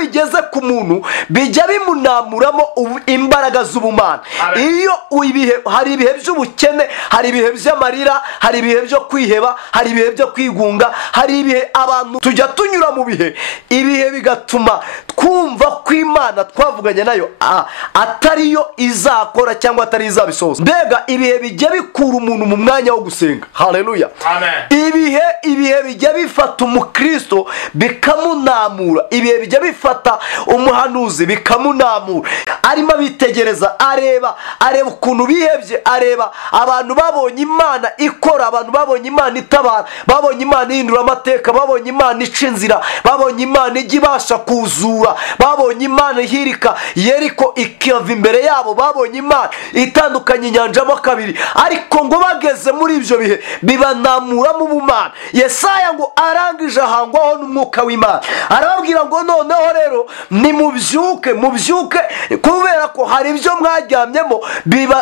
bigeze ku muntu bijya bimunamuramo imbaraga z'ubumana. Iyo hari ibihe by'ubukene, hari ibihe by'amarira, hari ibihe byo kwiheba, hari ibihe byo kwigunga, hari ibihe abantu tujya tunyura mu bihe, ibihe bigatuma twumva ko Imana twavuganye nayo atariyo izakora cyangwa atari izabisohoza. Mbega ibihe bijya bikura umuntu mu mwanya wo gusenga. Haleluya. Ibihe bijya bifata umukristo bikamunamura, ibihe bijya bifata umuhanuzi bikamunamura. Arimo bitegereza, areba ukuntu bihebye, areba abantu babonye Imana ikora, abantu babonye Imana itabara, babonye Imana ihindura amateka, babonye Imana ica inzira, babonye Imana ijya ibasha kuzura, babonye Imana ihirika Yeriko ikava imbere yabo, babonye Imana itandukanye inyanja mo kabiri. Ariko ngo bageze muri ibyo bihe bibanamuramo ubumana. Yesaya ngo arangije ahangwaho n'umwuka w'Imana, arababwira ngo noneho rero nimubyuke, kubera ko hari ibyo mwaryamyemo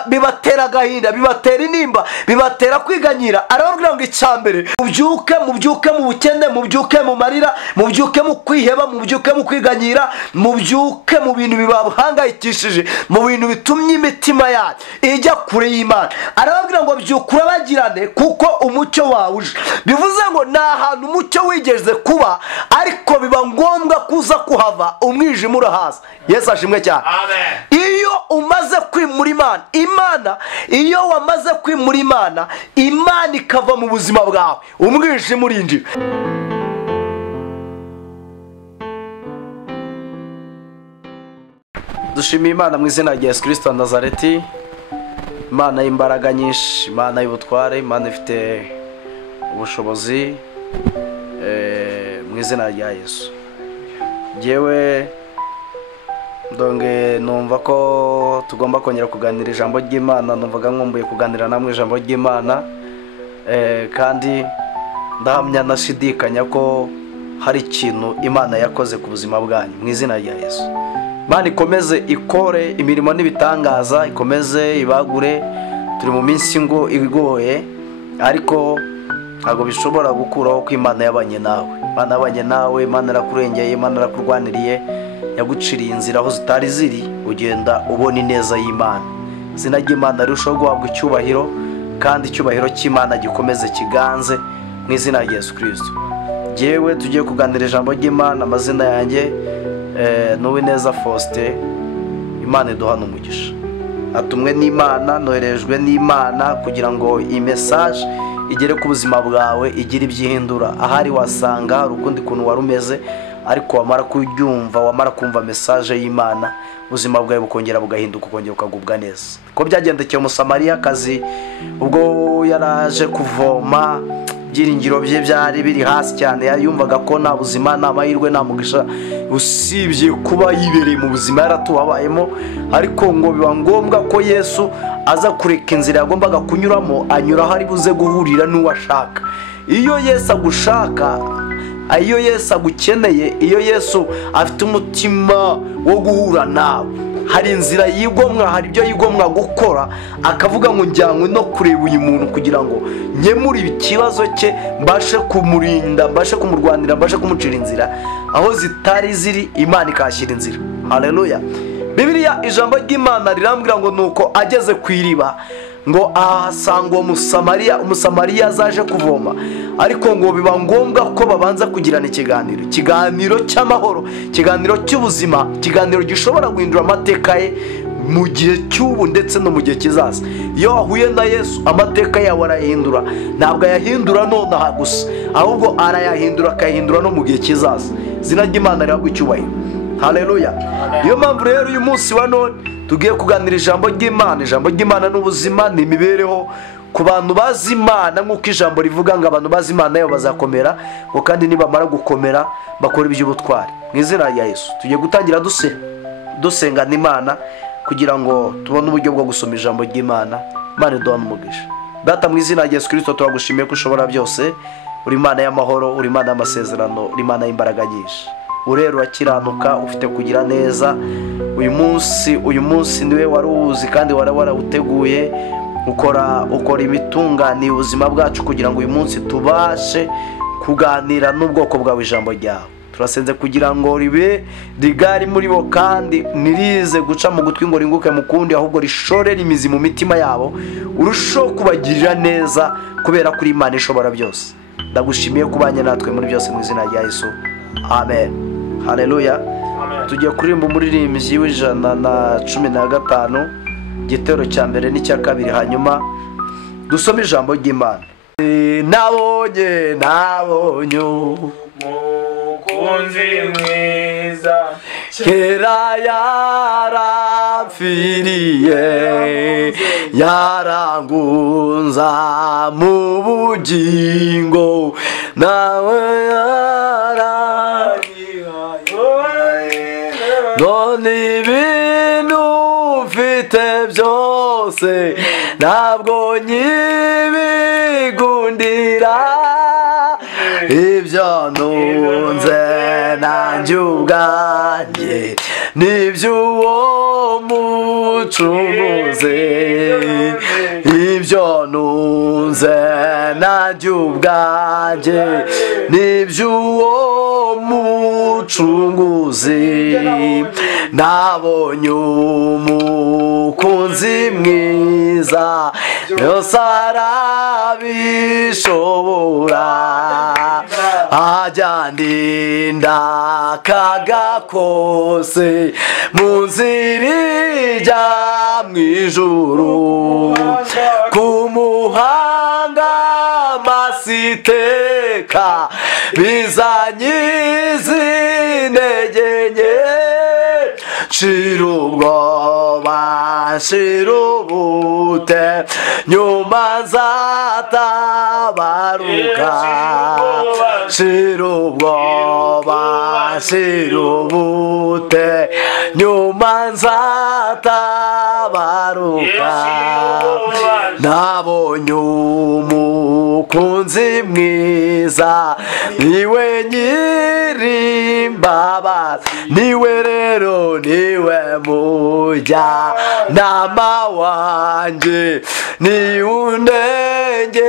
bibatera agahinda, bibatera intimba, bibatera kwiganyira. Arababwira ngo icyambere mubyuke mu bukene, mubyuke mu marira, mubyuke mu kwiheba, mubyuke mu kwiganyira, mubyuke mu bintu bibahangayikishije, mu bintu bitumye imitima yanyu ijya kure y'Imana. Arababwira ngo byukura bagirane kuko umucyo wawuje. Bivuze ngo nta hantu umucyo wigeze kuba, ariko biba ngombwa kuza kuhava umwijima urahaza. Yesu ashimwe cyane. Iyo umaze kwimura Imana, iyo wamaze kwimura Imana ikava mu buzima bwawe, umwijima urinjira. Dushimiye Imana mu izina rya Yesu Kristo wa Nazareti, Imana y'imbaraga nyinshi, Imana y'ubutware, Imana ifite ubushobozi, mu izina rya Yesu. Jewe ndonge numva ko tugomba kongera kuganira ijambo ry'Imana, numvaga nkumbuye kuganira namwe ijambo ry'Imana, kandi ndahamya nashidikanya ko hari ikintu Imana yakoze ku buzima bwanyu mu izina rya Yesu. Imana ikomeze ikore imirimo n'ibitangaza, ikomeze ibagure. Turi mu minsi ngo igoye, ariko ntabwo bishobora gukuraho ko Imana yabanye nawe. Imana yabanye nawe, Imana irakurengeye, Imana irakurwaniriye, yaguciriye inzira aho zitari ziri, ugenda ubona ineza y'Imana. Izina ry'Imana rirushaho guhabwa icyubahiro, kandi icyubahiro cy'Imana gikomeze kiganze mu izina rya Yesu Kristo. Jewe tugiye kuganira ijambo ry'Imana. Amazina yanjye P.UWINEZA Faustin. Imana iduhana umugisha. Atumwe n'Imana, noherejwe n'Imana kugira ngo iyi message igere ku buzima bwawe, igire ibyihindura. Ahari wasanga hari ukundi kuntu warumeze, ariko wamara kuryumva, wamara kumva message y'Imana, ubuzima bwawe bukongera bugahinduka, ukongera ukagubwa neza. Ko byagendekeye Umusamariyakazi ubwo yaraje kuvoma, byiringiro bye byari biri hasi cyane, yumvaga ko nta buzima, nta mahirwe, nta mugisha usibye kuba yibereye mu buzima yaratubabayemo. Ariko ngo biba ngombwa ko Yesu aza kureka inzira yagombaga kunyuramo, anyura hari buze guhurira n'uwashaka. Iyo Yesu agushaka, iyo Yesu agukeneye, iyo Yesu afite umutima wo guhura nawe, hari inzira yigomwa, hari ibyo yigomwa gukora, akavuga ngo njyanywe no kureba uyu muntu kugira ngo nkemure ikibazo cye, mbashe kumurinda, mbashe kumurwanira, mbashe kumucira inzira aho zitari ziri, Imana ikashyira inzira. Haleluya. Bibiliya ijambo ry'Imana rirambwira ngo nuko ageze ku iriba, ngo ahasanga uwo Umusamariya azaje kuvoma. Ariko ngo biba ngombwa ko babanza kugirana ikiganiro cy'amahoro, ikiganiro cy'ubuzima, ikiganiro gishobora guhindura amateka ye mu gihe cy'ubu ndetse no mu gihe kizaza. Iyo wahuye na Yesu, amateka yawe arayahindura. Ntabwo ayahindura nonaha gusa, ahubwo arayahindura, akayahindura no mu gihe kizaza. Izina ry'Imana rihabwe icyubahiro. Haleluya. Iyo mpamvu rero uyu munsi wa none tugiye kuganira ijambo ry'Imana. Ijambo ry'Imana n'ubuzima, ni imibereho ku bantu bazi Imana, nk'uko ijambo rivuga ngo abantu bazi Imana yabo bazakomera, ngo kandi nibamara gukomera bakora iby'ubutwari. Mu izina rya Yesu tugiye gutangira dusengana Imana kugira ngo tubone uburyo bwo gusoma ijambo ry'Imana. Imana iduhane umugisha. Data, mu izina rya Yesu Kristo turagushimiye ko ushobora byose, uri Imana y'amahoro, uri Imana y'amasezerano, uri Imana y'imbaraga nyinshi. Urero akiranuka, ufite kugira neza. Uyu munsi niwe waruzi kandi warawuteguye, ukora ibitunganye ubuzima bwacu kugira ngo uyu munsi tubashe kuganira n'ubwoko bwawe ijambo ryawe. turasenze kugira ngo ribe rigari muri bo kandi nirize guca mu gutwi ngo ringuke mu kundi, ahubwo rishorere imizi mu mitima yabo, urushaho kubagirira neza kubera kuri Imana ishobora byose. Ndagushimiye kubanye natwe muri byose mu izina rya Yesu, amen. Haleluya. Tugiye kuririmba umuririmbyi w'115 igitero cya mbere n'icya kabiri, hanyuma dusome ijambo ry'Imana. Nabonye umukunzi mwiza, kera yarapfiriye, yarangunza mu bugingo, nawe none ibintu ufite byose ntabwo nyibigundira, ibyo ntunze nanjye ubwanjye n'iby'uwo mucunguzi, ibyo ntunze nanjye ubwanjye n'iby'uwo mucunguzi. Nabonye umukunzi mwiza, yose arabishobora, ajya ndinda akaga kose mu nzira ijya mu ijuru, kumuhanga amasiteka bizanyiza intege nke, shira ubwoba shira ubute nyuma nzatabaruka, shira ubwoba shira ubute nyuma nzatabaruka. Nabonye umukunzi mwiza, niwe nyirimbabazi, niwe rero niwe mujyanama wanjye, ni undengera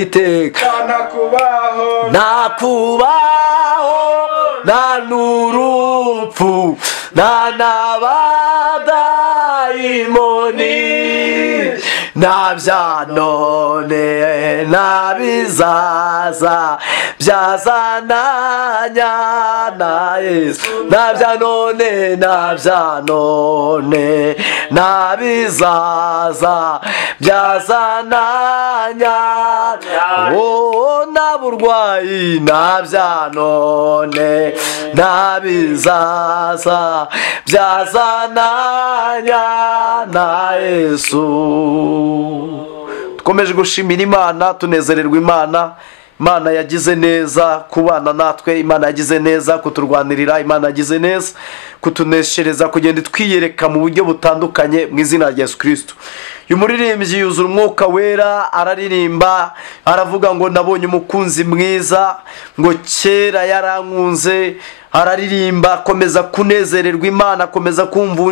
iteka, nakubaho nta n'urupfu nta n'abadayimoni, nta bya none nta bizaza byazananya na Yesu, nta bya none nta bya none nta bizaza byazananya, nta burwayi nta bya none nta bizaza byazananya na Yesu. Dukomeje gushimira Imana, tunezererwa Imana. Imana yagize neza kubana natwe, Imana yagize neza kuturwanirira, Imana yagize neza kutuneshereza kugenda twiyereka mu buryo butandukanye mu izina rya Yesu Kristo. Uyu muririmbyi yuzura umwuka wera, araririmba aravuga ngo nabonye umukunzi mwiza, ngo kera yarankunze, araririmba akomeza kunezererwa Imana, akomeza kumva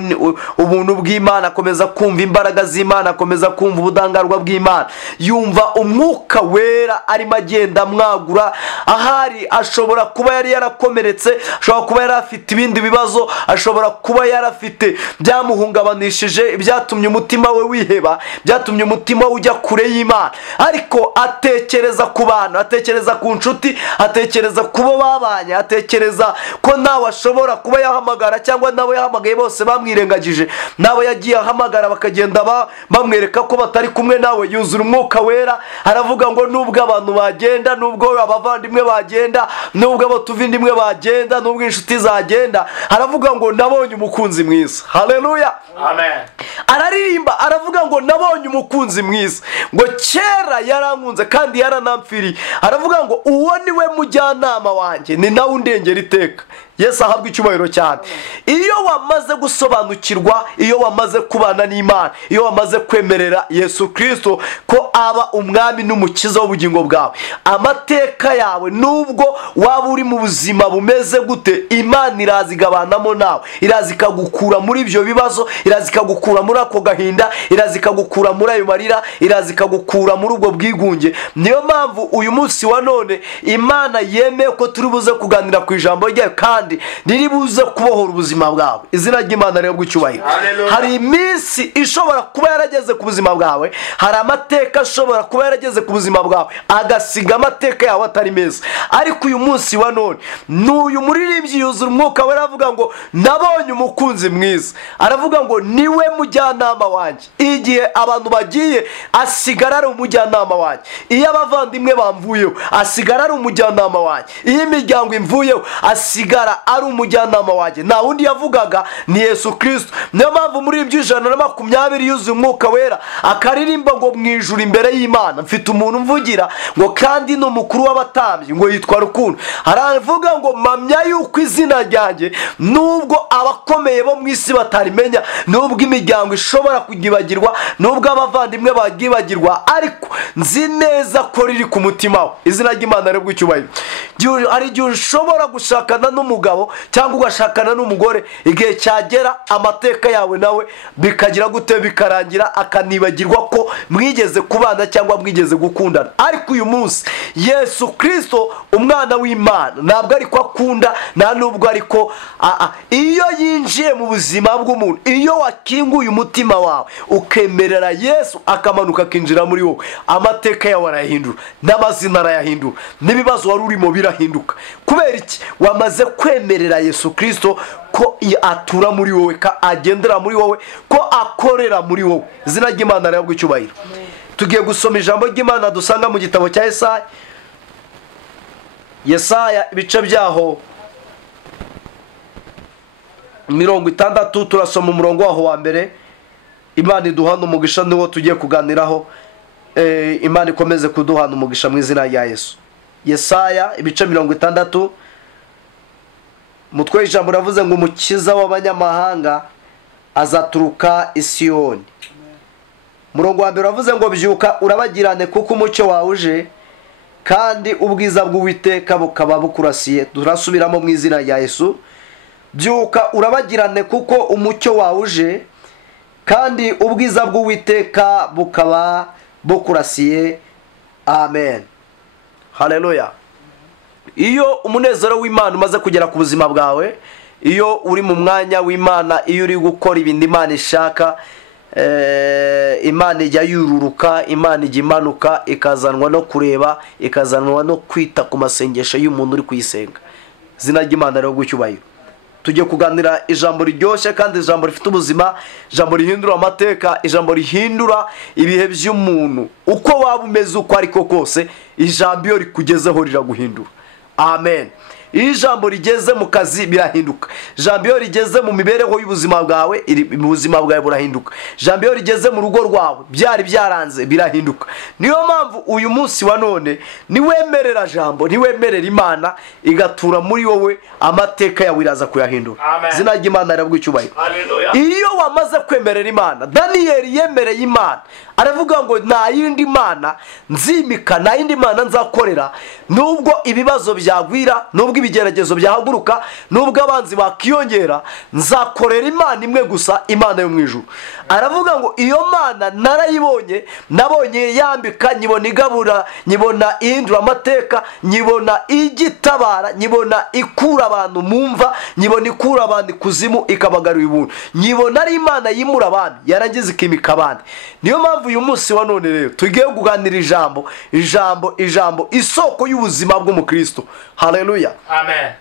ubuntu bw'Imana, akomeza kumva imbaraga z'Imana, akomeza kumva ubudangarwa bw'Imana, yumva umwuka wera arimo agenda mwagura. Ahari ashobora kuba yari yarakomeretse, ashobora kuba yari afite ibindi bibazo, ashobora kuba yarafite byamuhungabanishije, byatumye umutima we wiheba, byatumye umutima we ujya kure y'Imana, ariko atekereza ku bantu, atekereza ku nshuti, atekereza kubo babanye, atekereza ko nawe ashobora kuba yahamagara, cyangwa nabo yahamagaye bose bamwirengagije, nabo yagiye ahamagara bakagenda bamwereka ko batari kumwe nawe. Yuzura umwuka wera, aravuga ngo nubwo abantu bagenda, nubwo abavandimwe bagenda, nubwo abo tuvindimwe bagenda, nubwo inshuti zagenda, aravuga ngo nabonye umukunzi mwiza. Haleluya, amen. Araririmba aravuga ngo nabonye umukunzi mwiza, ngo kera yarankunze kandi yaranamfiriye, aravuga ngo uwo niwe mujyanama wanjye, ni nawe undengera iteka. Yesu ahabwa icyubahiro cyane. Iyo wamaze gusobanukirwa, iyo wamaze kubana n'Imana, iyo wamaze kwemerera Yesu Kristo ko aba umwami n'umukiza w'ubugingo bwawe, amateka yawe nubwo waba uri mu buzima bumeze gute, Imana iraza igabanamo nawe, iraza ikagukura muri ibyo bibazo, iraza ikagukura muri ako gahinda, iraza ikagukura muri ayo marira, iraza ikagukura muri ubwo bwigunge. Niyo mpamvu uyu munsi wa none Imana yemeye ko turi buze kuganira ku ijambo ryayo kandi riri buze kubohora ubuzima bwawe. Izina ry'Imana rero bw'icyubahiro. Hari iminsi ishobora kuba yarageze ku buzima bwawe, hari amateka ashobora kuba yarageze ku buzima bwawe agasiga amateka yawe atari meza, ariko uyu munsi wa none n'uyu muririmbyi yuzura umwuka we aravuga ngo nabonye umukunzi mwiza, aravuga ngo niwe mujyanama wanjye. Igihe abantu bagiye asigara ari umujyanama wanjye, iyo abavandimwe bamvuyeho asigara ari umujyanama wanjye, iyo imiryango imvuyeho asigara ari umujyanama wanjye. Nta wundi yavugaga ni Yesu Kristo. Niyo mpamvu muri ibyo 120 yuzuye umwuka wera akaririmba ngo mu ijuru imbere y'Imana mfite umuntu mvugira ngo kandi ni umukuru w'abatambyi ngo yitwa Rukundo. Aravuga ngo mpamya yuko izina ryanjye nubwo abakomeye bo mu isi batarimenya, nubwo imiryango ishobora kugibagirwa, nubwo abavandimwe bagibagirwa, ariko nzi neza ko riri ku mutima we. Izina ry'Imana rero bw'icyubahiro. Hari igihe ushobora gushakana n'umugabo cyangwa ugashakana n'umugore, igihe cyagera amateka yawe nawe bikagira gute, bikarangira akanibagirwa ko mwigeze kubana cyangwa mwigeze gukundana. Ariko uyu munsi Yesu Kristo umwana w'Imana ntabwo ariko akunda, nta nubwo ariko iyo yinjiye mu buzima bw'umuntu, iyo wakinguye umutima wawe ukemerera Yesu akamanuka akinjira muri wowe, amateka yawe arayahindura, n'amazina arayahindura, n'ibibazo wari urimo birahinduka. Kubera iki? Wamaze kwemerera Yesu Kristo ko atura muri wowe, ko agendera muri wowe, ko akorera muri wowe. Izina ry'Imana rero bw'icyubahiro. Tugiye gusoma ijambo ry'Imana dusanga mu gitabo cya Yesaya ibice byaho 60, turasoma umurongo waho wa mbere. Imana iduhana umugisha, niwo tugiye kuganiraho. Imana ikomeze kuduhana umugisha mu izina rya Yesu. Yesaya ibice 60, umutwe w'ijambo uravuze ngo umukiza w'abanyamahanga azaturuka i Siyoni. Murongo wa mbere uravuze ngo byuka urabagirane kuko umucyo wawe uje kandi ubwiza bw'Uwiteka bukaba bukurasiye. Turasubiramo mu izina rya Yesu. Byuka urabagirane kuko umucyo wawe uje kandi ubwiza bw'Uwiteka bukaba bukurasiye. Amen. Haleluya. Iyo umunezero w'Imana umaze kugera ku buzima bwawe, iyo uri mu mwanya w'Imana, iyo uri gukora ibindi Imana ishaka, Imana ijya yururuka, Imana ijya imanuka, ikazanwa no kureba, ikazanwa no kwita ku masengesho y'umuntu uri kuyisenga. Izina ry'Imana rero bw'icyubahiro. Tujye kuganira ijambo riryoshye kandi ijambo rifite ubuzima, ijambo rihindura amateka, ijambo rihindura ibihe by'umuntu. Uko waba umeze uko ariko kose, ijambo iyo rikugezeho riraguhindura. Amen. Iyo ijambo rigeze mu kazi birahinduka, ijambo iyo rigeze mu mibereho y'ubuzima bwawe, ubuzima bwawe burahinduka, ijambo iyo rigeze mu rugo rwawe byari byaranze birahinduka. Niyo mpamvu uyu munsi wa none niwemerera jambo, niwemerera Imana igatura muri wowe, amateka yawe iraza kuyahindura. Izina ry'Imana rero bw'icyubahiro. Iyo wamaze kwemerera Imana, Daniyeli yemereye Imana, aravuga ngo nta yindi Mana nzimika, nta yindi Mana nzakorera, nubwo ibibazo byagwira, nubwo ibigeragezo byahaguruka, nubwo abanzi bakiyongera, nzakorera Imana imwe gusa, Imana yo mu ijuru. Aravuga ngo iyo Mana narayibonye, nabonye yambika, nyibona igabura, nyibona ihindura amateka, nyibona igitabara, nyibona ikura abantu mumva, nyibona ikura abantu kuzimu ikabagarura ibuntu, nyibona ari Imana yimura abantu yarangiza ikimika abandi. Niyo mpamvu uyu munsi wa none rero tugiye kuganira ijambo isoko y'ubuzima bw'umukristo. Haleluya. Amen.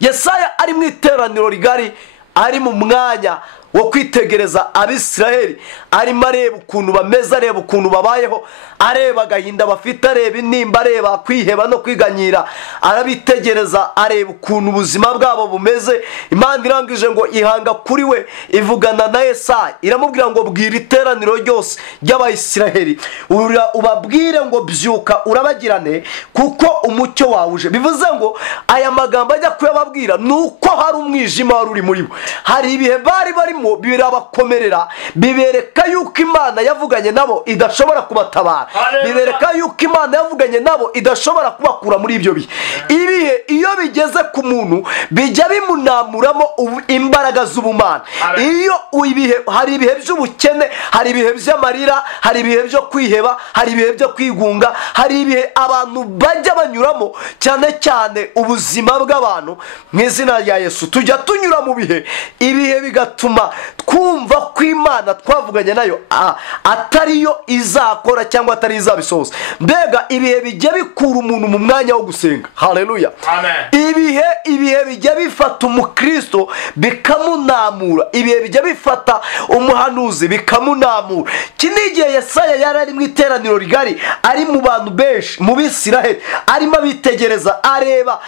Yesaya ari mu iteraniro rigari, ari mu mwanya wo kwitegereza Abisiraheli, arimo areba ukuntu bameze, areba ukuntu babayeho, areba agahinda bafite, areba intimba, areba kwiheba no kwiganyira, arabitegereza, areba ukuntu ubuzima bwabo bumeze. Imana irangije ngo ihanga kuri we, ivugana na Yesaya, iramubwira ngo bwira iteraniro ryose ry'Abayisiraheli, ubabwire ngo byuka urabagirane kuko umucyo wawuje. Bivuze ngo aya magambo ajya kuyababwira nuko hari umwijima wari uri muri bo, hari ibihe bari barimo birabakomerera, bibereka yuko Imana yavuganye nabo idashobora kubatabara, bibereka yuko Imana yavuganye nabo idashobora kubakura muri ibyo bihe. Ibihe iyo bigeze ku muntu bijya bimunamuramo imbaraga z'ubumana. Iyo hari ibihe by'ubukene, hari ibihe by'amarira, hari ibihe byo kwiheba, hari ibihe byo kwigunga, hari ibihe abantu bajya banyuramo, cyane cyane ubuzima bw'abantu. Mu izina rya Yesu tujya tunyura mu bihe, ibihe bigatuma twumva ko Imana twavuganye nayo atariyo izakora cyangwa atari izabisohoza. Mbega ibihe bijya bikura umuntu mu mwanya wo gusenga. Haleluya. Ibihe bijya bifata umukristo bikamunamura, ibihe bijya bifata umuhanuzi bikamunamura. Kinigiye Yesaya yari ari mu iteraniro rigari, ari mu bantu benshi mu Bisiraheli, arimo abitegereza, areba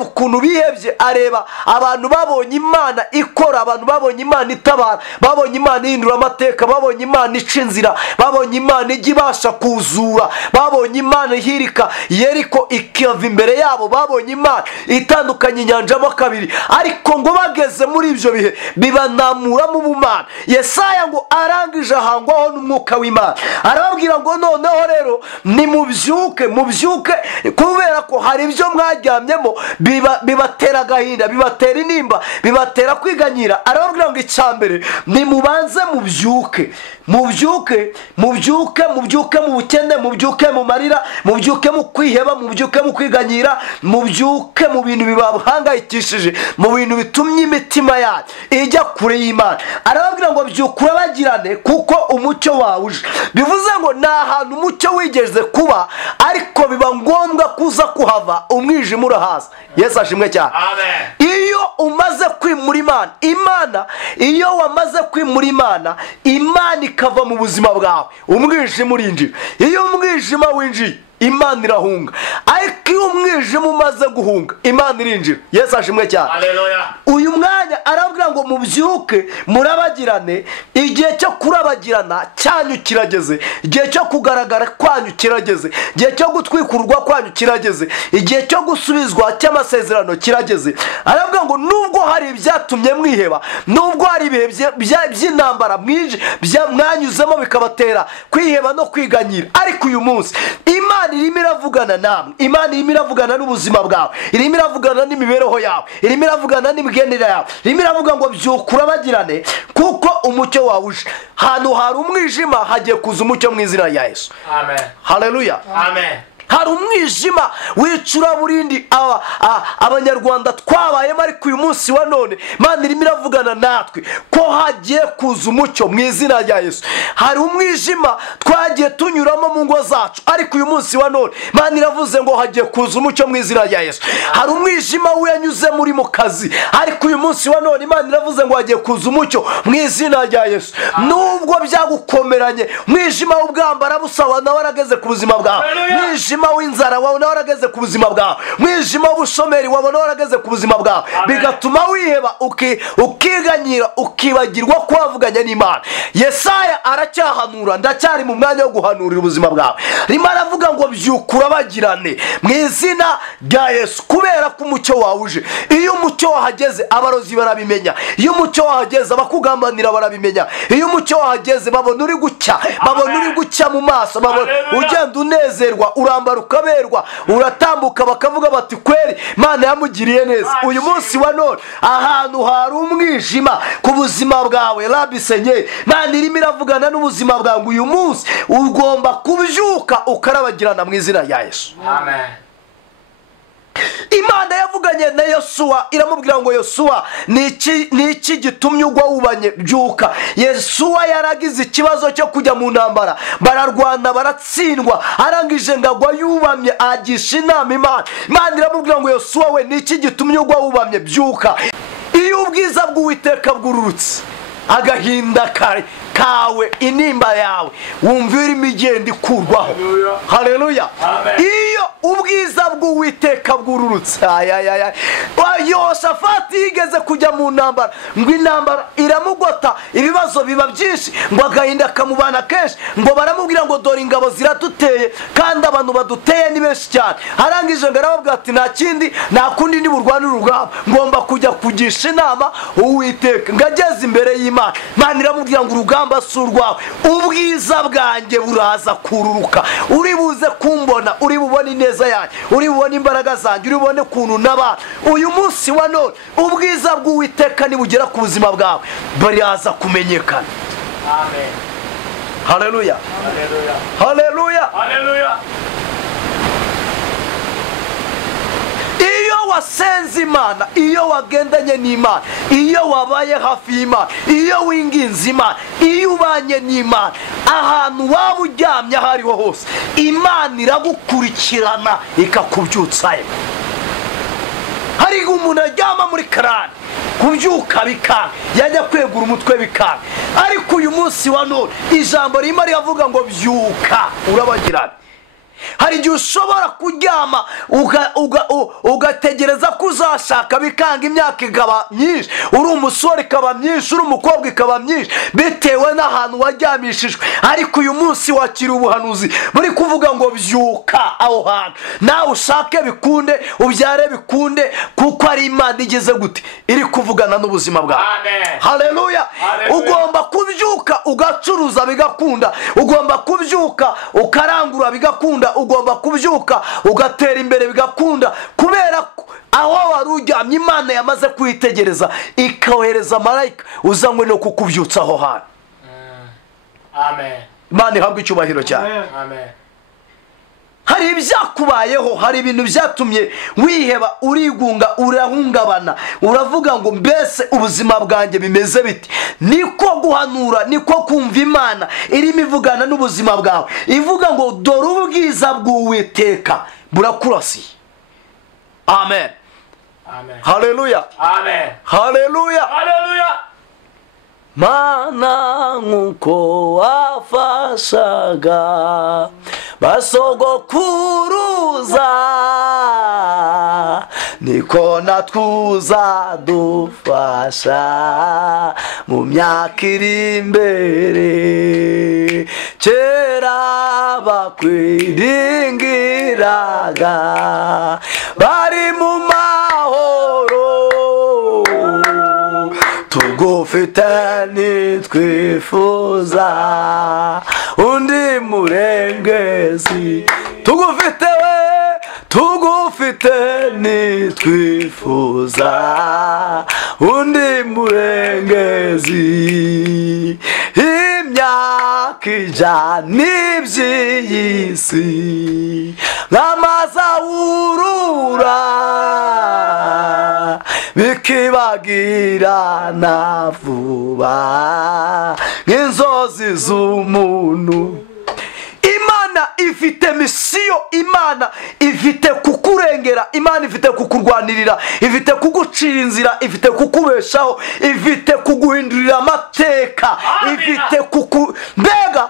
ukuntu bihebye, areba abantu babonye Imana ikora, abantu babonye Imana itabara, babonye Imana ihindura amateka, babonye Imana ica inzira, babonye Imana ijya ibasha kuzura, babonye Imana ihirika Yeriko ikava imbere yabo, babonye Imana itandukanye inyanja mo kabiri. Ariko ngo bageze muri ibyo bihe bibanamuramo ubumana. Yesaya ngo arangije ahangwaho n'umwuka w'Imana, arababwira ngo noneho rero nimubyuke, mubyuke, kubera ko hari ibyo mwaryamyemo bibatera agahinda, bibatera intimba, bibatera kwiganyira. Arababwira ngo icyambere nimubanze mubyuke, mubyuke mu bukene, mubyuke mu marira, mubyuke mu kwiheba, mubyuke mu kwiganyira, mubyuke mu bintu bibahangayikishije, mu bintu bitumye imitima yanyu ijya kure y'Imana. Arababwira ngo byuka urabagirane kuko umucyo wawuje. Bivuze ngo ni ahantu umucyo wigeze kuba, ariko biba ngombwa kuza kuhava umwijima urahaza. Yesu ashimwe cyane. Iyo umaze kwimura Imana, iyo wamaze kwimura Imana ikava mu buzima bwawe, umwijima urinjira. Iyo umwijima winjiye, Imana irahunga. Ariko iyo umwijima umaze guhunga, Imana irinjira. Yesu ashimwe cyane. Uyu mwanya arabwira ngo mubyuke murabagirane, igihe cyo kurabagirana cyanyu kirageze, igihe cyo kugaragara kwanyu kirageze, igihe cyo gutwikurwa kwanyu kirageze, igihe cyo gusubizwa cy'amasezerano kirageze. Arabwira ngo nubwo hari ibyatumye mwiheba, nubwo hari ibihe by'intambara mwanyuzemo bikabatera kwiheba no kwiganyira, ariko uyu munsi Imana irimo iravugana namwe, Imana irimo iravugana n'ubuzima bwawe, irimo iravugana n'imibereho yawe, irimo iravugana n'imigendere yawe, irimo iravuga ngo byuka urabagirane kuko umucyo wawuje. Hano hari umwijima, hagiye kuza umucyo mu izina rya Yesu. Amen. Haleluya. Amen. Hari umwijima wicura burindi abanyarwanda twabayemo, ariko uyu munsi wa none Imana irimo iravugana natwe ko hagiye kuza umucyo mu izina rya Yesu. Hari umwijima twagiye tunyuramo mu ngo zacu, ariko uyu munsi wa none Imana iravuze ngo hagiye kuza umucyo mu izina rya Yesu. Hari umwijima uyanyuze muri mu kazi, ariko uyu munsi wa none Imana iravuze ngo hagiye kuza umucyo mu izina rya Yesu. Nubwo byagukomeranye, umwijima w'ubwambara busaba nawe warageze ku buzima bwawe, umwijima w'inzara wabona warageze ku buzima bwawe, umwijima w'ubushomeri wabona warageze ku buzima bwawe, bigatuma wiheba ukiganyira, ukibagirwa ko wavuganye n'Imana. Yesaya aracyahanura, ndacyari mu mwanya wo guhanurira ubuzima bwawe. Rimo aravuga ngo byuka urabagirane mu izina rya Yesu, kubera ko umucyo wawuje. Iyo umucyo wahageze abarozi barabimenya, iyo umucyo wahageze abakugambanira barabimenya, iyo umucyo wahageze babona uri gucya, babona uri gucya mu maso, babona ugenda unezerwa, urambara ukaberwa, uratambuka bakavuga bati kweri Imana yamugiriye neza. Uyu munsi wa none ahantu hari umwijima ku buzima bwawe, Rabi Senye, Imana irimo iravugana n'ubuzima bwawe. Uyu munsi ugomba kubyuka ukarabagirana mu izina rya Yesu. Amen. Imana yavuganye na Yosuwa, iramubwira ngo Yosuwa, niki gitumye ugwa wubanye? Byuka. Yosuwa yaragize ikibazo cyo kujya mu ntambara, bararwana baratsindwa, arangije ngagwa yubamye, agisha inama Imana. Imana iramubwira ngo Yosuwa we, niki gitumye ugwa wubamye? Byuka. Iyo ubwiza bw'Uwiteka bwururutse, agahinda kawe inimba yawe wumva irimo igenda ikurwaho. Haleluya. Iyo ubwiza bw'Uwiteka bwururutse, Yoshafati yigeze kujya mu ntambara, ngo intambara iramugota, ibibazo biba byinshi, ngo agahinda kamubana kenshi, ngo baramubwira ngo dore ingabo ziratuteye kandi abantu baduteye ni benshi cyane. Arangije ngo arababwira ati nta kindi nta kundi ndi burwanira urugamba, ngomba kujya kugisha inama Uwiteka. Ngageze imbere y'Imana, Imana iramubwira ngo urugamba si urwawe, ubwiza bwanjye buraza kururuka, uri buze kumbona, uri bubone ineza yanjye, uri bubone imbaraga zanjye, uri bubone kuntu n'abana. Uyu munsi wa none ubwiza bw'Uwiteka nibugera ku buzima bwawe baraza kumenyekana. Amen. Haleluya. Haleluya. Haleluya. Haleluya. Iyo wasenze Imana, iyo wagendanye n'Imana, iyo wabaye hafi y'Imana, iyo winginze Imana, iyo ubanye n'Imana, ahantu waba uryamye aho ariho hose, Imana iragukurikirana ikakubyutsayo. Hari umuntu aryama muri karani, kubyuka bikanga, yajya kwegura umutwe bikanga, ariko uyu munsi wa none ijambo rimwe riravuga ngo byuka urabagirana. Hari igihe ushobora kuryama ugategereza ko uzashaka bikanga, imyaka ikaba myinshi, uri umusore ikaba myinshi, uri umukobwa ikaba myinshi, bitewe n'ahantu waryamishijwe. Ariko uyu munsi wakira ubuhanuzi buri kuvuga ngo byuka aho hantu, nawe ushake bikunde, ubyare bikunde, kuko ari Imana igeze gute iri kuvugana n'ubuzima bwawe. Haleluya. Ugomba kubyuka ugacuruza bigakunda, ugomba kubyuka ukarangura bigakunda, ugomba kubyuka ugatera imbere bigakunda, kubera aho wari uryamye Imana yamaze kwitegereza ikawohereza marayika uzanywe no kukubyutsa aho hantu. Amen. Imana ihabwe icyubahiro cyane. Amen. Hari ibyakubayeho, hari ibintu byatumye wiheba, urigunga, urahungabana, uravuga ngo mbese ubuzima bwanjye bimeze biti. Niko guhanura, niko kumva Imana irimo ivugana n'ubuzima bwawe, ivuga ngo dore ubwiza bw'Uwiteka burakurasiye. Amen. Amen. Haleluya. Amen. Haleluya. Haleluya. Mana nkuko wafashaga basogokuruza, niko natwuza dufasha mu myaka iri imbere. Kera bakwiringiraga bari mu mahoro, tugufite nitwifuza undi murengezi, tugufite nitwifuza undi murengezi. Imyaka ijana n'iby'iyi si nk'amazi awurura, bikibagirana vuba nk'inzozi z'umuntu. Imana ifite misiyo, Imana ifite kukurengera, Imana ifite kukurwanirira, ifite kugucira inzira, ifite kukubeshaho, ifite kuguhindurira amateka, ifite mbega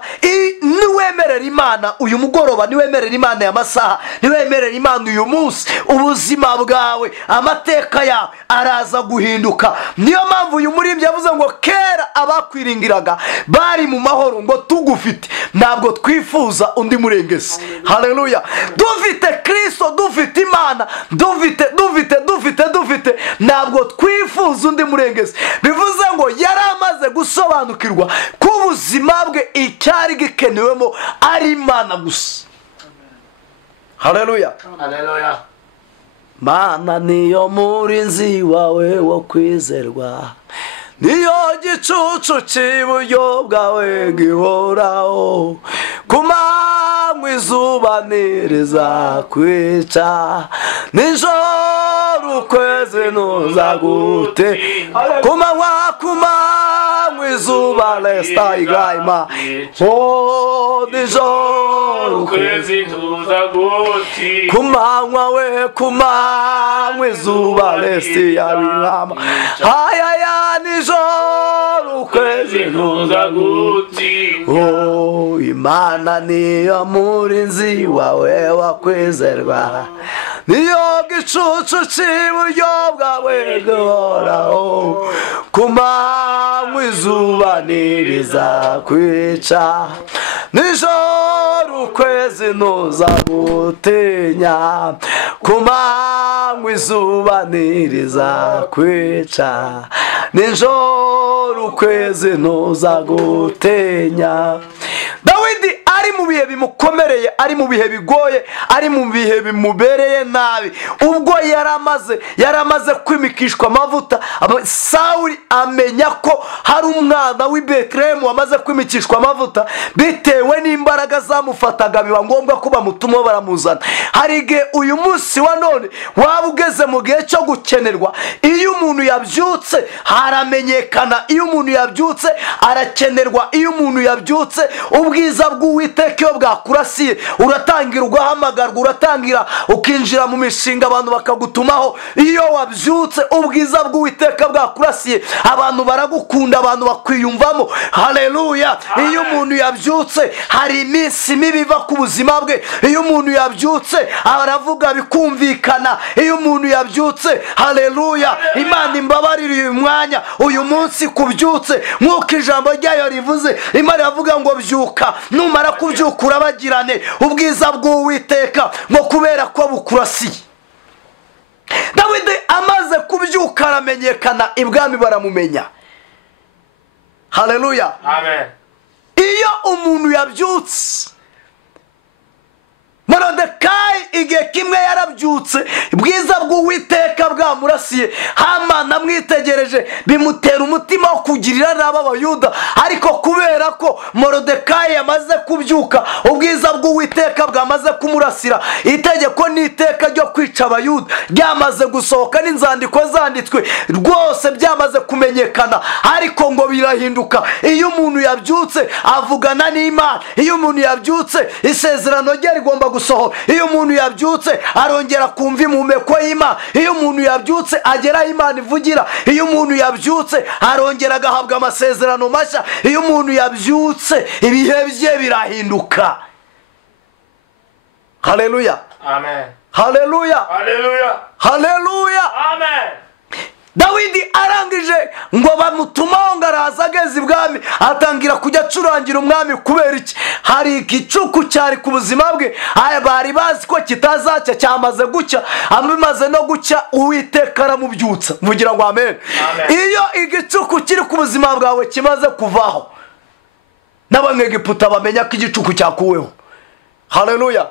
niwemerera Imana uyu mugoroba, niwemerera Imana ya masaha, niwemerera Imana uyu munsi, ubuzima bwawe, amateka yawe araza guhinduka. Niyo mpamvu uyu murimbyi yavuze ngo kera abakwiringiraga bari mu mahoro, ngo tugufite ntabwo twifuza undi murengezi. Haleluya. Dufite Kristo, dufite Imana, dufite ntabwo twifuza undi murengezi. Bivuze ngo yari amaze gusobanukirwa ko ubuzima bwe icyari gikenewemo ari Imana gusa. Haleluya. Haleluya. Mana niyo murinzi wawe wo kwizerwa, niyo gicucu cy'iburyo bwawe gihoraho, ku manywa izuba ntirizakwica, nijoro ukwezi ntuzagute, ku manywa izuba resita igayima, nijoro ukwezi ntuzagute, ku manywa izuba resita yabirama, nijoro ukwezi gutinya. Oh, Imana niyo murinzi wawe wakwizerwa, niyo gicucu cy'iburyo bwawe gihoraho, ku manywa izuba ntirizakwica, nijoro ukwezi ntuzagutinya, ku manywa izuba ntirizakwica, nijoro ukwezi ntuzagutinya. Dawidi ari mu bihe bimukomereye, ari mu bihe bigoye, ari mu bihe bimubereye nabi, ubwo yaramaze kwimikishwa amavuta. Sawuli amenya ko hari umwana w'i Betelehemu wamaze kwimikishwa amavuta, bitewe n'imbaraga zamufataga biba ngombwa ko bamutuma baramuzana. Hari igihe uyu munsi wa none waba ugeze mu gihe cyo gukenerwa. Iyo umuntu yabyutse haramenyekana, iyo umuntu yabyutse arakenerwa, iyo umuntu yabyutse ubwiza bw'Uwiteka iyo bwakurasiye uratangira ugahamagarwa, uratangira ukinjira mu mishinga abantu bakagutumaho. Iyo wabyutse ubwiza bw'Uwiteka bwakurasiye abantu baragukunda, abantu bakwiyumvamo. Haleluya! Iyo umuntu yabyutse hari iminsi mibi iva ku buzima bwe. Iyo umuntu yabyutse aravuga bikumvikana. Iyo umuntu yabyutse, haleluya, Imana imbabarire uyu mwanya uyu munsi kubyutse nk'uko ijambo ryayo rivuze. Imana yavuga ngo byuka, numara kubyuka urabagirane ubwiza bw'Uwiteka ngo kubera ko bukurasiye. Dawidi amaze kubyuka aramenyekana, ibwami baramumenya. Haleluya! Amen. Iyo umuntu yabyutse, Moridekayi igihe kimwe yarabyutse, ubwiza bw'Uwiteka bwamurasiye. Hamani amwitegereje bimutera umutima wo kugirira nabi Abayuda, ariko kubera ko Moridekayi yamaze kubyuka, ubwiza bw'Uwiteka bwamaze kumurasira, itegeko n'iteka ryo kwica Abayuda ryamaze gusohoka, n'inzandiko zanditswe rwose byamaze kumenyekana. Ariko ngo birahinduka iyo umuntu yabyutse avugana n'Imana. Iyo umuntu yabyutse isezerano rye rigomba gusohora. Iyo umuntu yabyutse arongera kumva impumeko y'Imana. Iyo umuntu yabyutse agera Imana ivugira. Iyo umuntu yabyutse arongera agahabwa amasezerano mashya. Iyo umuntu yabyutse ibihe bye birahinduka. Haleluya! Amen. Haleluya! Haleluya. Haleluya! Amen. Dawidi arangije ngo bamutumaho ngo araza ageze ibwami, atangira kujya acurangira umwami. Kubera iki? Hari igicuku cyari ku buzima bwe, bari bazi ko kitazacya, cyamaze gucya. Amaze no gucya Uwiteka aramubyutsa. Mugira ngo amen. Iyo igicuku kiri ku buzima bwawe kimaze kuvaho, n'Abanyegiputa bamenya ko igicuku cyakuweho. Haleluya!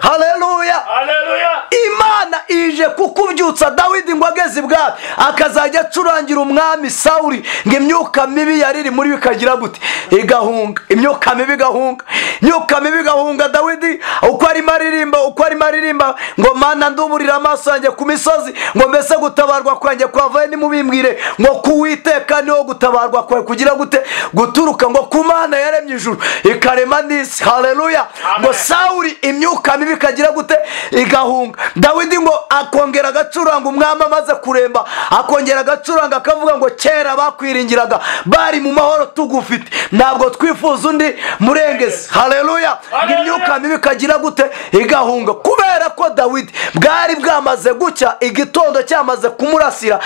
Haleluya! Haleluya! Imana ije kukubyutsa Dawidi ngo ageze ibwami, akazajya acurangira umwami Sawuli, ngo imyuka mibi yari iri muri bikagira gute? Igahunga. Imyuka mibi igahunga. Imyuka mibi igahunga. Dawidi uko arimo aririmba ngo Mana nduburira amaso yanjye ku misozi, ngo mbese gutabarwa kwanjye kwavaye nimubimbwire, ngo kuwiteka niho gutabarwa kwawe kugira gute? Guturuka, ngo ku Mana yaremye ijuru ikarema n'isi. Haleluya! Ngo Sawuli imyuka mibi ikagira gute? Igahunga. Dawidi ngo akongera agacuranga umwami amaze kuremba, akongera agacuranga akavuga ngo kera bakwiringiraga bari mu mahoro tugufite, ntabwo twifuza undi murengezi. Haleluya! Imyuka mibi ikagira gute? Igahunga. Kubera ko Dawidi bwari bwamaze gucya, igitondo cyamaze kumurasira,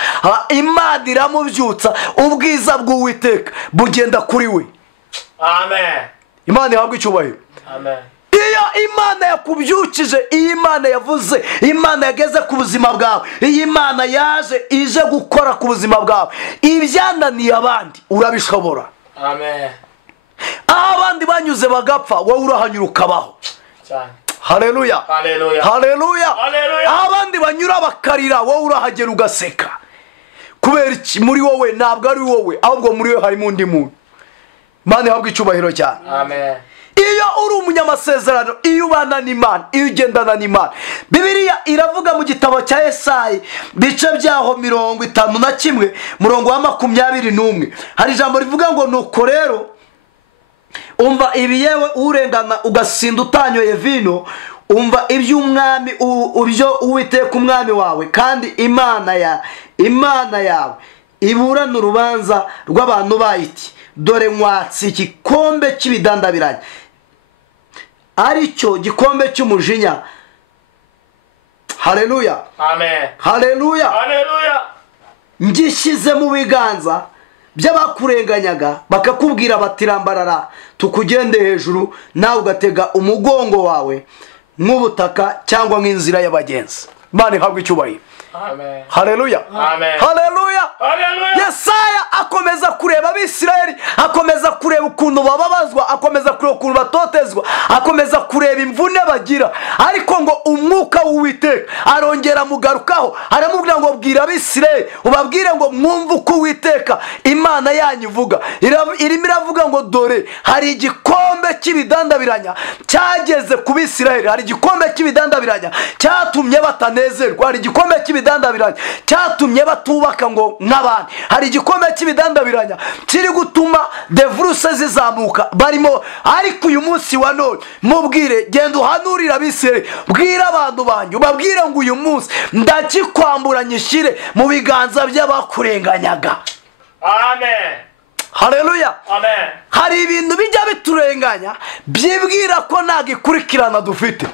Imana iramubyutsa, ubwiza bw'Uwiteka bugenda kuri we. Amen. Imana ihabwe icyubahiro. Amen. Iyo Imana yakubyukije, iyi Imana yavuze, Imana yageze ku buzima bwawe, iyi Imana yaje ije gukora ku buzima bwawe, ibyananiye abandi urabishobora. Amen. Aho abandi banyuze bagapfa, wowe urahanyura ukabaho. Haleluya! Haleluya! Haleluya! Haleluya! Aho abandi banyura bakarira, wowe urahagera ugaseka. Kubera iki? Muri wowe ntabwo ari wowe, ahubwo muri we harimo undi muntu. Imana ihabwe icyubahiro cyane. Amen. Iyo uri umunyamasezerano, iyo ubana n'Imana, iyo ugendana n'Imana, Bibiliya iravuga mu gitabo cya Yesayi bice byaho 51 murongo wa 21, hari ijambo rivuga ngo nuko rero umva ibi yewe urengana ugasinda utanyoye vino, umva iby'umwami ubyo Uwiteka umwami wawe kandi Imana yawe iburana urubanza rw'abantu bayiti dore nkwatsi igikombe cy'ibidandabiranye aricyo gikombe cy'umujinya. Haleluya, Amen. haleluya. Hallelujah. Ngishyize mu biganza by'abakurenganyaga bakakubwira bati rambarara tukugende hejuru nawe ugatega umugongo wawe nk'ubutaka cyangwa nk'inzira y'abagenzi. Imana ihabwe icyubahiro. Amen. Haleluya, Amen. haleluya. Hallelujah. Yesaya akomeza kureba Abisirayeli, akomeza kureba ukuntu bababazwa, akomeza kureba ukuntu batotezwa, akomeza kureba imvune bagira, ariko ngo umwuka w'Uwiteka arongera mugarukaho aramubwira ngo bwira Abisirayeli ubabwire ngo mwumve uko Uwiteka Imana yanyu ivuga. Irimo iravuga ngo dore hari igikombe cy'ibidandabiranya cyageze ku Bisirayeli, hari igikombe cy'ibidandabiranya cyatumye batanezerwa, hari igikombe cy'ibidandabiranya cyatumye batubaka ngo nk'abandi, hari igikombe cy'ibidandabiranya kiri gutuma devruse zizamuka barimo. Ariko uyu munsi wa none mubwire genda uhanurira Abisirayeli, bwira abantu banyu ubabwire ngo uyu munsi ndakikwambura nyishyire mu biganza by'abakurenganyaga. Amen. Haleluya. Amen. Hari ibintu bijya biturenganya byibwira ko nta gikurikirana dufite.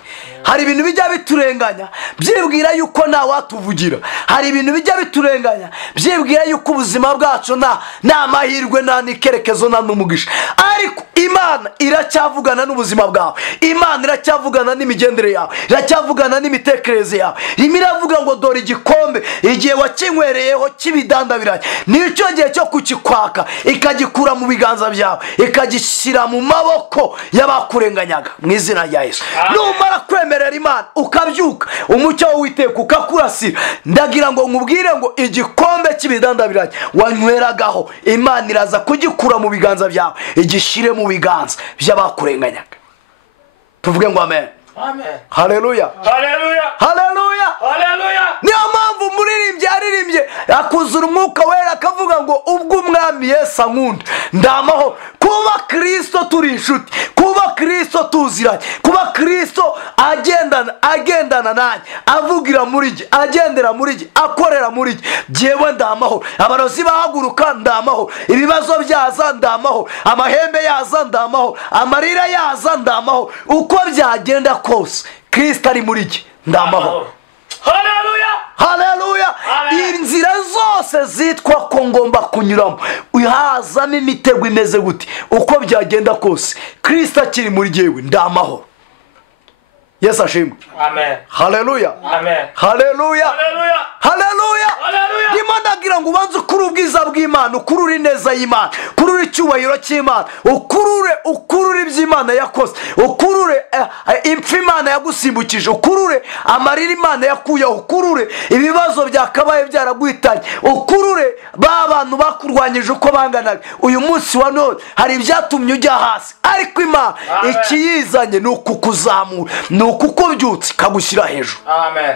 Hari ibintu bijya biturenganya byibwira yuko nta watuvugira. Hari ibintu bijya biturenganya byibwira yuko ubuzima bwacu nta mahirwe nta n'ikerekezo nta n'umugisha. Ariko Imana iracyavugana n'ubuzima bwawe, Imana iracyavugana n'imigendere yawe, iracyavugana n'imitekerereze yawe. Irimo iravuga ngo dore igikombe igihe wakinywereyeho cy'ibidandabiranye nicyo gihe cyo kukikwaka ikagikura mu biganza byawe ikagishyira mu maboko y'abakurenganyaga mu izina rya Yesu. Numara kwemerera Imana ukabyuka umucyo w'Uwiteka ukakurasira, ndagira ngo nkubwire ngo igikombe cy'ibidandabiranye wanyweragaho Imana iraza kugikura mu biganza byawe igishyire mu biganza by'abakurenganyaga. Tuvuge ngo amen. Amen. Haleluya, Hallelujah. haleluya. Hallelujah. Niyo mpamvu umuririmbyi yaririmbye akuzura umwuka wera akavuga ngo ubwo umwami Yesu ankunda ndamahoro. Kuba Kristo turi inshuti, kuba Kristo tuziranye, kuba Kristo agendana nanjye, avugira muri jye, agendera muri jye, akorera muri jye, jyewe ndamahoro. Abarozi bahaguruka ndamahoro, ibibazo byaza ndamahoro, amahembe yaza ndamahoro, amarira yaza ndamahoro. Uko byagenda kose Kristo ari muri jye ndamahoro. Hallelujah. Haleluya. Inzira zose zitwa ko ngomba kunyuramo uhazamo imitego imeze gute, uko byagenda kose Kristo akiri muri jyewe ndamahoro. Yesu ashimwe. Amen. Haleluya. Amen. Haleluya. Hallelujah. Haleluya. Hallelujah. Ndimo ndagira ngo ubanze ukuri ubwiza bw'Imana, ukurure ineza y'Imana, ukurure icyubahiro cy'Imana, ukurure iby'Imana yakoze, ukurure impfu Imana yagusimbukije, ukurure amarira Imana yakuyeho, ukurure ibibazo byakabaye byaraguhitanye, ukurure ba bantu bakurwanyije uko banganaga. Uyu munsi wa none hari ibyatumye ujya hasi, ariko Imana ikiyizanye ni ukukuzamura, ni ukukubyutsa ikagushyira hejuru. Amen.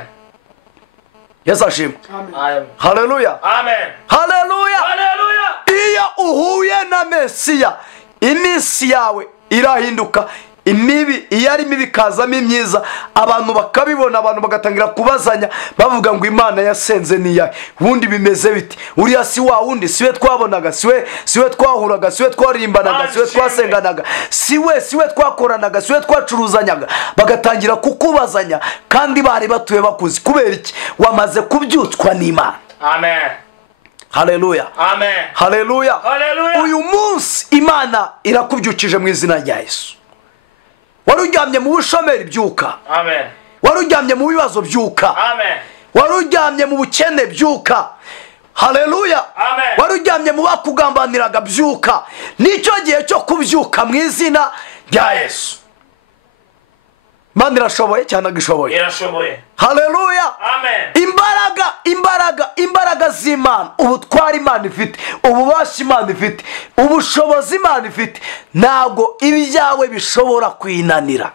Yesu ashimwe. Amen. Haleluya. Amen. Haleluya. Hallelujah. Iyo uhuye na Mesiya iminsi yawe irahinduka, imibi iyo ari mibi kazamo imyiza, abantu bakabibona, abantu bagatangira kubazanya bavuga ngo Imana yasenze niyahe, ubundi bimeze biti, uriya si wa wundi, siwe twabonaga, siwe twahuraga, siwe twarimbanaga, siwe twasenganaga, siwe twakoranaga, siwe twacuruzanyaga. Bagatangira kukubazanya kandi bari batuye bakuzi. Kubera iki? Wamaze kubyutswa n'Imana. Amen. Haleluya. Amen. Haleluya. Hallelujah. Uyu munsi Imana irakubyukije mu izina rya Yesu. Wari uryamye mu bushomeri byuka. Amen. Wari uryamye mu bibazo byuka. Amen. Wari uryamye mu bukene byuka. Haleluya. Amen. Wari uryamye mu bakugambaniraga byuka. Nicyo gihe cyo kubyuka mu izina rya Yesu. Imana irashoboye cyane agishoboye. Irashoboye. Haleluya. Amen. Imbaraga z'Imana, ubutwari Imana ifite, ububasha Imana ifite, ubushobozi Imana ifite, ntabwo ibyawe bishobora kwinanira.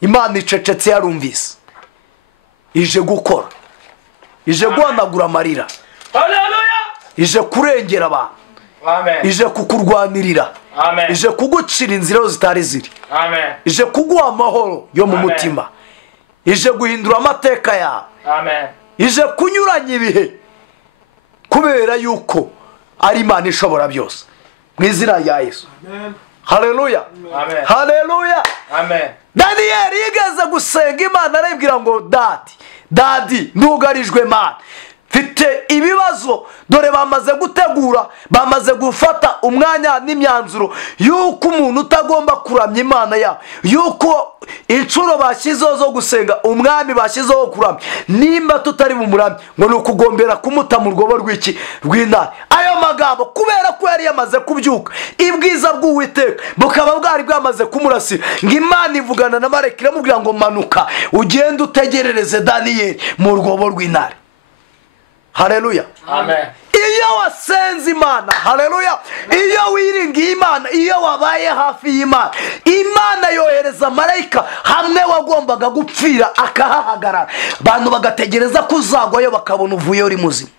Imana icecetse yarumvise, ije gukora, ije guhanagura amarira, Hallelujah. ije kurengera abantu, Amen. ije kukurwanirira, Amen. ije kugucira inzira aho zitari ziri, Amen. ije kuguha amahoro yo mu Amen. mutima, ije guhindura amateka yawe, Amen. ije kunyuranya ibihe kubera yuko ari Imana ishobora byose mu izina rya Yesu. Haleluya, haleluya. Daniyeli yigeze gusenga Imana arabwira ngo dadi ntugarijwe Mana, mfite ibibazo, dore bamaze gutegura, bamaze gufata umwanya n'imyanzuro yuko umuntu utagomba kuramya Imana yawe, yuko inshuro bashyizeho zo gusenga umwami bashyizeho kuramya, nimba tutari bumuramye ngo ni ukugombera kumuta mu rwobo rw'intare. Ayo magambo kubera ko yari yamaze kubyuka, ibwiza bw'Uwiteka bukaba bwari bwamaze kumurasira, ngo Imana ivugana na marayika iramubwira ngo manuka ugende utegerereze Daniyeli mu rwobo rw'intare. Haleluya, amen. Iyo wasenze Imana, haleluya, iyo wiringiye Imana, iyo wabaye hafi y'Imana, Imana yohereza marayika hamwe wagombaga gupfira akahahagarara, abantu bagategereza kuzagwayo bakabona uvuye uri muzima.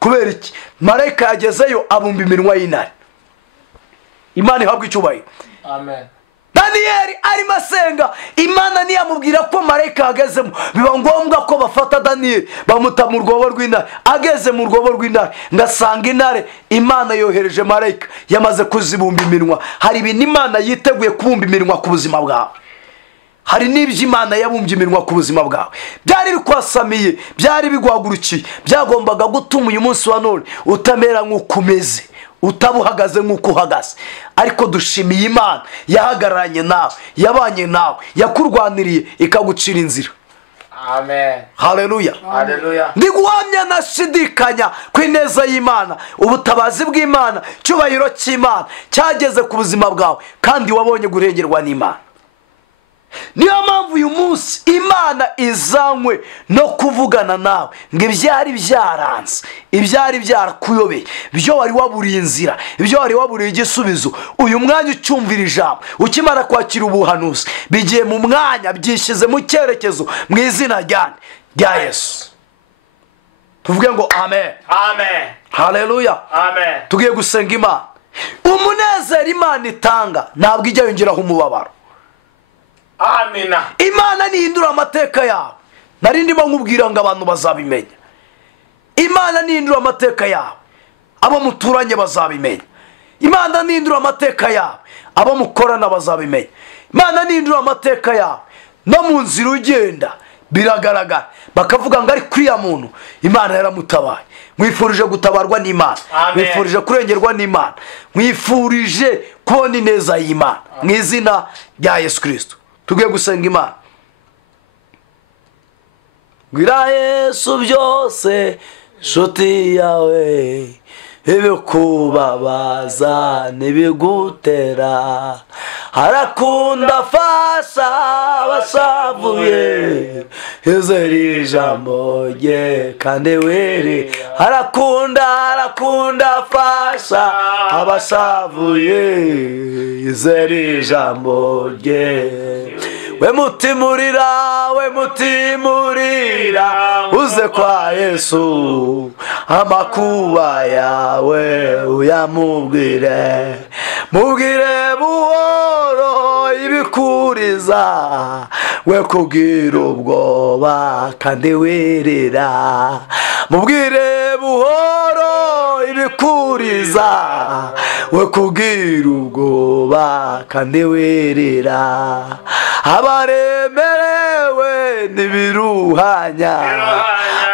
Kubera iki? Marayika yagezeyo abumba iminwa y'intare. Imana ihabwa icyubahiro. Amen. Daniyeli arimo asenga, Imana ntiyamubwira ko marayika agezemo, biba ngombwa ko bafata Daniyeli bamuta mu rwobo rw'intare. Ageze mu rwobo rw'intare ngasanga intare, Imana yohereje marayika yamaze kuzibumba iminwa. Hari ibintu Imana yiteguye kubumba iminwa ku buzima bwawe, hari n'ibyo Imana yabumbye iminwa ku buzima bwawe. Byari bikwasamiye, byari biguhagurukiye, byagombaga gutuma uyu munsi wa none utamera nk'uko umeze, utabuhagaze nk'uko uhagaze. Ariko dushimiye Imana yahagararanye nawe, yabanye nawe, yakurwaniriye ikagucira inzira. Amen. Haleluya, haleluya. Ndi guhamya nashidikanya ku ineza y'Imana, ubutabazi bw'Imana, cyubahiro cy'Imana cyageze ku buzima bwawe, kandi wabonye gurengerwa n'Imana. Niyo mpamvu uyu munsi Imana izanywe no kuvugana nawe, ngo ibyari byaranze, ibyari byarakuyobeye, ibyo wari waburiye inzira, ibyo wari waburiye igisubizo, uyu mwanya ucyumvira ijambo, ukimara kwakira ubuhanuzi, bigiye mu mwanya, byishyize mu cyerekezo mu izina rya Yesu. Tuvuge ngo amen, amen, haleluya, amen. Tugiye gusenga Imana. Umunezero Imana itanga ntabwo ijya yongeraho umubabaro. Amina. Imana nihindura amateka yawe. Nari ndimo nkubwira ngo abantu bazabimenya. Imana nihindura amateka yawe, abo muturanye bazabimenya. Imana nihindura amateka yawe, abo mukorana bazabimenya. Imana nihindura amateka yawe, no mu nzira ugenda biragaragara, bakavuga ngo ari kuriya muntu Imana yaramutabaye. Mwifurije gutabarwa n'Imana, mwifurije kurengerwa n'Imana, mwifurije kubona ineza y'Imana mu izina rya Yesu Kristo. Tugiye gusenga Imana. Gwira Yesu byose nshuti yawe, ibikubabaza n'ibigutera, arakunda afasha abashavuye, izera ijambo rye kandi were. Arakunda afasha abashavuye, izera ijambo rye. We mutimurira uze kwa Yesu, amakuba yawe uyamubwire, mubwire buhoro ibikuriza, we kugira ubwoba kandi wirira. Mubwire buhoro ibikuriza, we kugira ubwoba kandi wirira. Abaremerewe n'ibiruhanya,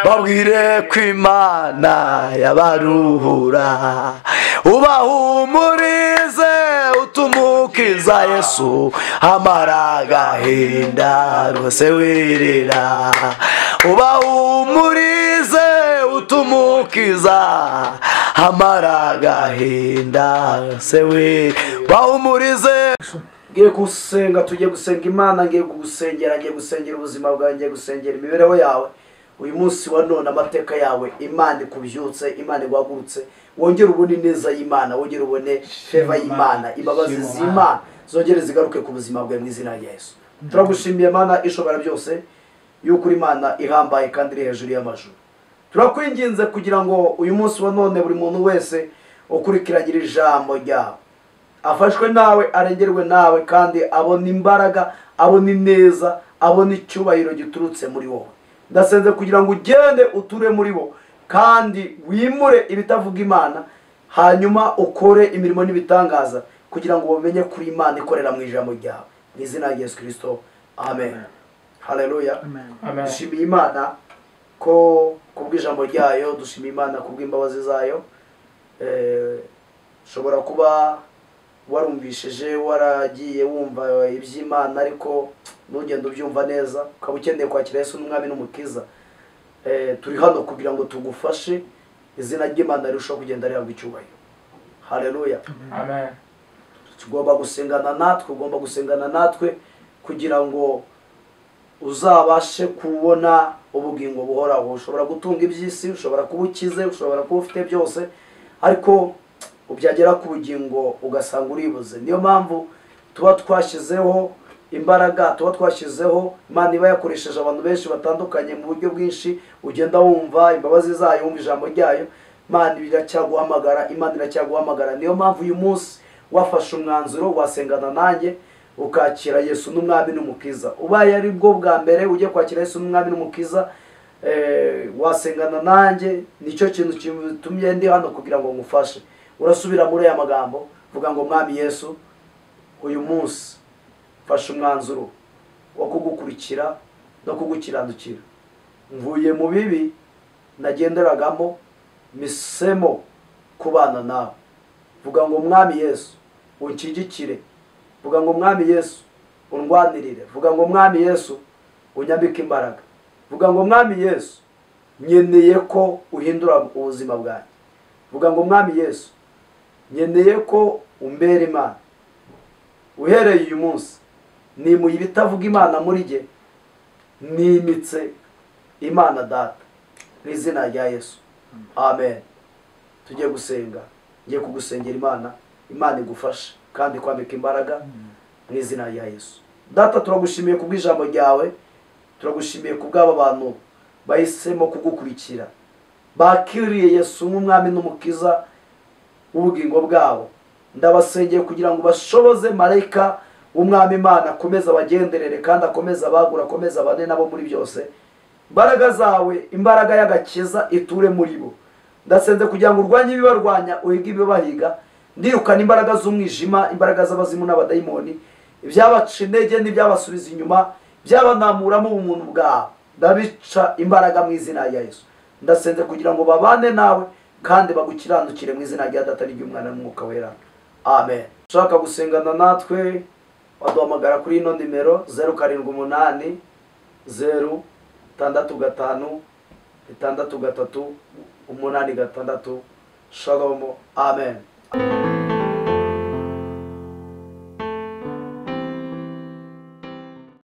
babwire ko Imana yabaruhura. Ubahumurize utumukiza Yesu, amara agahinda rwose wirira. Ubahumurize utumukiza, amara agahinda rwose wirira. Bahumurize. Ngiye gusenga, tugiye gusenga Imana, ngiye kugusengera, ngiye gusengera ubuzima bwawe, ngiye gusengera imibereho yawe. Uyu munsi wa none amateka yawe Imana ikubyutse, Imana iguhagurutse, wongere ubone neza y'Imana, wongere ubone feva y'Imana, imbabazi z'Imana zongere zigaruke ku buzima bwawe mu izina rya Yesu. Turagushimiye Imana ishobora byose, yuko uri Imana ihambaye kandi iri hejuru y'amajuru. Turakwinginze kugira ngo uyu munsi wa none buri muntu wese ukurikiranyira ijambo ryawe afashwe nawe, arengerwe nawe, kandi abona imbaraga, abona ineza, abona icyubahiro giturutse muri wowe. Ndasenze kugira ngo ugende uture muri bo, kandi wimure ibitavuga Imana, hanyuma ukore imirimo n'ibitangaza kugira ngo bamenye kuri Imana ikorera mu ijambo ryawe, mu izina rya Yesu Kristo, amen. Haleluya. Amen. Dushimiye Imana ko kubw'ijambo ryayo, dushimiye Imana kubw'imbabazi zayo. Ushobora kuba warumvishije, waragiye wumva iby'Imana ariko ntugende ubyumva neza, ukaba ukeneye kwakira Yesu n'umwami n'umukiza. Turi hano kugira ngo tugufashe, izina ry'Imana rirushaho kugenda rihabwa icyubahiro. Haleluya. Amen. Tugomba gusengana natwe kugira ngo uzabashe kubona ubugingo buhoraho. Ushobora gutunga iby'isi, ushobora kuba ukize, ushobora kuba ufite byose, ariko ubyagera ku bugingo ugasanga uribuze. Niyo mpamvu tuba twashyizeho imbaraga, tuba twashyizeho, Imana iba yakoresheje abantu benshi batandukanye mu buryo bwinshi, ugenda wumva imbabazi zayo, wumva ijambo ryayo, Imana iracyaguhamagara. Niyo mpamvu uyu munsi wafashe umwanzuro, wasengana nanjye ukakira Yesu n'umwami n'umukiza. Ubaye ari bwo bwa mbere ujye kwakira Yesu n'umwami n'umukiza, wasengana nanjye, nicyo kintu kitumye ndi hano kugira ngo ngufashe. Urasubira muri aya magambo, vuga ngo mwami Yesu, uyu munsi fashe umwanzuro wo kugukurikira no kugukiranukira. Mvuye mu bibi nagenderagamo, misemo kubana nawe. Vuga ngo mwami Yesu unshyigikire. Vuga ngo mwami Yesu undwanirire. Vuga ngo mwami Yesu unyambike imbaraga. Vuga ngo mwami Yesu nyeneye ko uhindura ubuzima bwanjye. Vuga ngo mwami Yesu nyeneye ko umbera Imana. Uhereye uyu munsi nimuye ibitavuga Imana muri jye, nimitse Imana Data, mu izina rya Yesu, amen. Tugiye gusenga, ngiye kugusengera Imana igufashe kandi kwambika imbaraga mu izina rya Yesu. Data, turagushimiye kubw'ijambo ryawe, turagushimiye kubw'aba bantu bahisemo kugukurikira, bakiriye Yesu nk'umwami n'umukiza w'ubugingo bwabo. Ndabasengeye kugira ngo bashoboze marayika w'umwami Imana akomeza abagenderere kandi akomeza abagura, akomeza abane nabo muri byose. Imbaraga zawe, imbaraga y'agakiza iture muri bo. Ndasenze kugira ngo urwanye ibibarwanya, uhige ibibahiga. Ndirukana imbaraga z'umwijima, imbaraga z'abazimu n'abadayimoni, ibyabaca intege n'ibyabasubiza inyuma, byabanamuramo ubumuntu bwawe. Ndabica imbaraga mu izina rya Yesu. Ndasenze kugira ngo babane nawe kandi bagukiranukire mu izina rya Data n'iry'Umwana n'Umwuka Wera, amen. Ushaka gusengana natwe, waduhamagara kuri ino nimero 078 065 6 3 8 6. Shalom, amen.